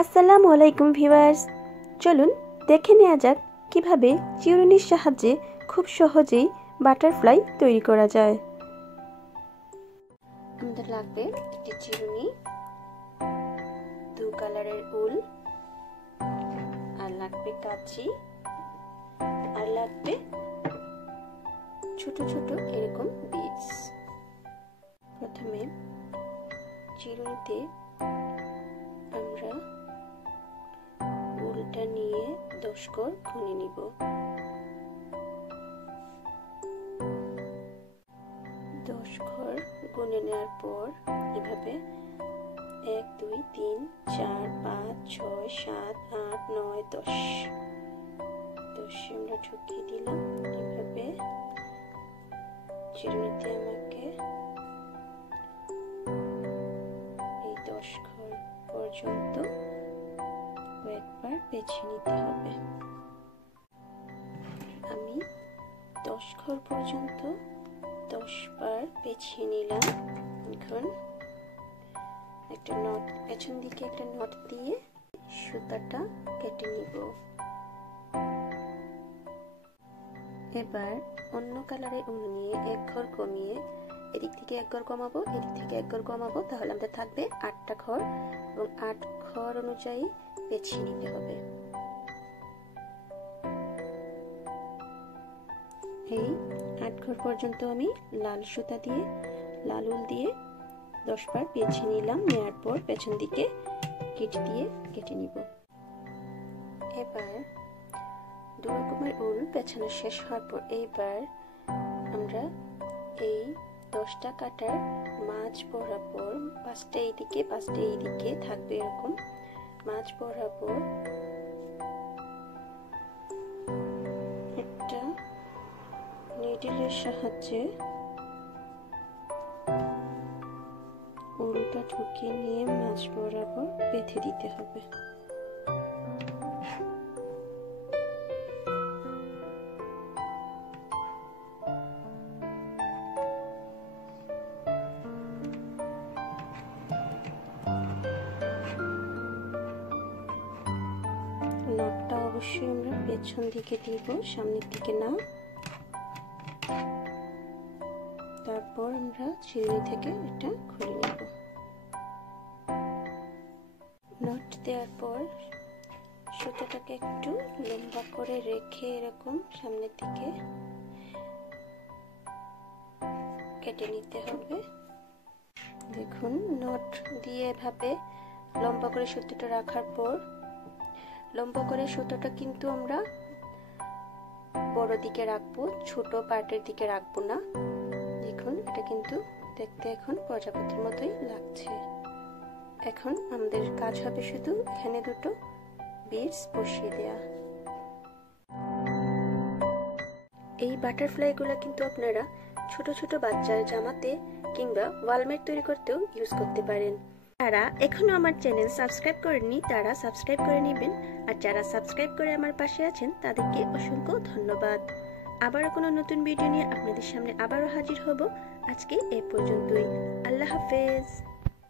আসসালামু আলাইকুম ভিউয়ার্স, চলুন দেখে নেওয়া যাক কিভাবে চিরুনির সাহায্যে খুব সহজেই বাটারফ্লাই তৈরি করা যায়। আমাদের লাগবে একটি চিরুনি, দু কালারের উল, আর লাগবে কাঁচি, আর লাগবে ছোট ছোট এরকম বিডস। প্রথমে চিরুনিতে আমরা উলটা নিয়ে 10 ঘর গুনে নিব। 10 ঘর গুনে নেওয়ার পর এভাবে 1 2 3 4 5 6 7 8 9 10 আমরা ঢুকিয়ে দিলাম। এভাবে চিরুনিতে আমাকে এই 10 ঘর পর্যন্ত কয়েকবার পেঁচিয়ে নিতে হবে। আমি 10 ঘর পর্যন্ত 10 বার পেঁচিয়ে নিলাম। এখন একটা নট, পেছন দিকে একটা নট দিয়ে সুতাটা কেটে নিব। এবার অন্য কালারের উল নিয়ে 1 ঘর কমিয়ে এদিক থেকে 1 ঘর কমাবো, এদিক থেকে 1 ঘর কমাবো, তাহলে আমাদের থাকবে 8টা ঘর এবং 8 ঘর অনুযায়ী পেঁচিয়ে নিতে হবে। এই 8 ঘর পর্যন্ত আমি লাল সুতা দিয়ে, লাল উল দিয়ে 10 বার পেঁচিয়ে নিলাম। নেওয়ার পর পেছন দিকে কেটে দিয়ে কেটে নিব। এবার 2 রকমের উল পেছানো শেষ হওয়ার পর এইবার আমরা এই 10টা কাটার মাঝ বরাবর 5টা এইদিকে 5টা এইদিকে থাকবে, এরকম মাঝ বরাবর একটা নিডলের সাহায্যে উলটা ঢুকিয়ে নিয়ে মাঝ বরাবর বেঁধে দিতে হবে। নটটা অবশ্যই আমরা পেছন দিকে দিব, সামনের দিকে না। তারপর আমরা চিরুনি থেকে এটা খুলে নেব। নট দেওয়ার পর সুতাটাকে একটু লম্বা করে রেখে এরকম সামনের দিকে কেটে নিতে হবে। দেখুন, নট দিয়ে এভাবে লম্বা করে সুতোটা রাখার পর লম্বা করে সুতোটা কিন্তু আমরা বড় দিকে রাখবো, ছোট পার্টের দিকে রাখবো না। দেখুন, এটা কিন্তু দেখতে এখন প্রজাপতির মতোই লাগছে। এখন আমাদের কাজ হবে শুধু এখানে দুটো বিডস বসিয়ে দেয়া। এই বাটারফ্লাইগুলো কিন্তু আপনারা ছোট ছোট বাচ্চার জামাতে কিংবা ওয়ালমেট তৈরি করতেও ইউজ করতে পারেন। যারা এখনো আমার চ্যানেল সাবস্ক্রাইব করেননি তারা সাবস্ক্রাইব করে নেবেন, আর যারা সাবস্ক্রাইব করে আমার পাশে আছেন তাদেরকে অসংখ্য ধন্যবাদ। আবারও কোনো নতুন ভিডিও নিয়ে আপনাদের সামনে আবারও হাজির হব। আজকে এ পর্যন্তই। আল্লাহ হাফেজ।